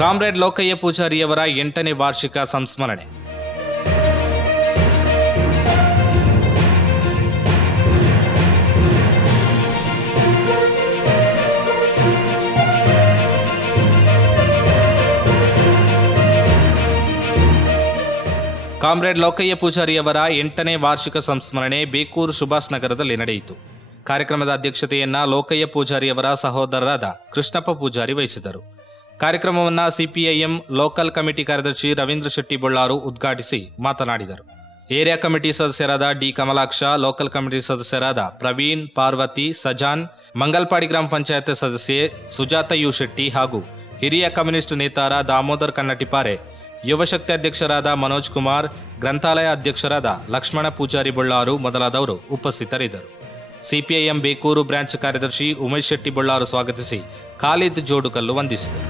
Comrade Lokayya ಪೂಜಾರಿಯವರ ಎಂಟನೇ ವಾರ್ಷಿಕ ಸಂಸ್ಮರಣೆ. Comrade Lokayya ಪೂಜಾರಿಯವರ ಎಂಟನೇ ವಾರ್ಷಿಕ ಸಂಸ್ಮರಣೆ ಬೇಕೂರು ಸುಭಾಷ್ ನಗರದಲ್ಲಿ ನಡೆಯಿತು. ಕಾರ್ಯಕ್ರಮದ ಅಧ್ಯಕ್ಷತೆಯನ್ನ ಲೋಕಯ್ಯ ಪೂಜಾರಿಯವರ ಸಹೋದರರಾದ ಕೃಷ್ಣಪ್ಪ ಪೂಜಾರಿ ವಹಿಸಿದರು. ಕಾರ್ಯಕ್ರಮವನ್ನು ಸಿಪಿಐಎಂ ಲೋಕಲ್ ಕಮಿಟಿ ಕಾರ್ಯದರ್ಶಿ ರವೀಂದ್ರ ಶೆಟ್ಟಿ ಬೊಳ್ಳಾರು ಉದ್ಘಾಟಿಸಿ ಮಾತನಾಡಿದರು. ಏರಿಯಾ ಕಮಿಟಿ ಸದಸ್ಯರಾದ ಡಿ ಕಮಲಾಕ್ಷ, ಲೋಕಲ್ ಕಮಿಟಿ ಸದಸ್ಯರಾದ ಪ್ರವೀಣ್, ಪಾರ್ವತಿ, ಸಜಾನ್, ಮಂಗಲ್ಪಾಡಿ ಗ್ರಾಮ ಪಂಚಾಯತ್ ಸದಸ್ಯೆ ಸುಜಾತ ಯು ಶೆಟ್ಟಿ ಹಾಗೂ ಹಿರಿಯ ಕಮ್ಯುನಿಸ್ಟ್ ನೇತಾರ ದಾಮೋದರ್ ಕನ್ನಟಿಪಾರೆ ಯುವಶಕ್ತಿ ಅಧ್ಯಕ್ಷರಾದ ಮನೋಜ್ ಕುಮಾರ್, ಗ್ರಂಥಾಲಯ ಅಧ್ಯಕ್ಷರಾದ ಲಕ್ಷ್ಮಣ ಪೂಜಾರಿ ಬೊಳ್ಳಾರು ಮೊದಲಾದವರು ಉಪಸ್ಥಿತರಿದ್ದರು. ಸಿಪಿಐಎಂ ಬೇಕೂರು ಬ್ರಾಂಚ್ ಕಾರ್ಯದರ್ಶಿ ಉಮೇಶ್ ಶೆಟ್ಟಿ ಬೊಳ್ಳಾರು ಸ್ವಾಗತಿಸಿ ಖಾಲಿದ್ ಜೋಡುಕಲ್ಲು ವಂದಿಸಿದರು.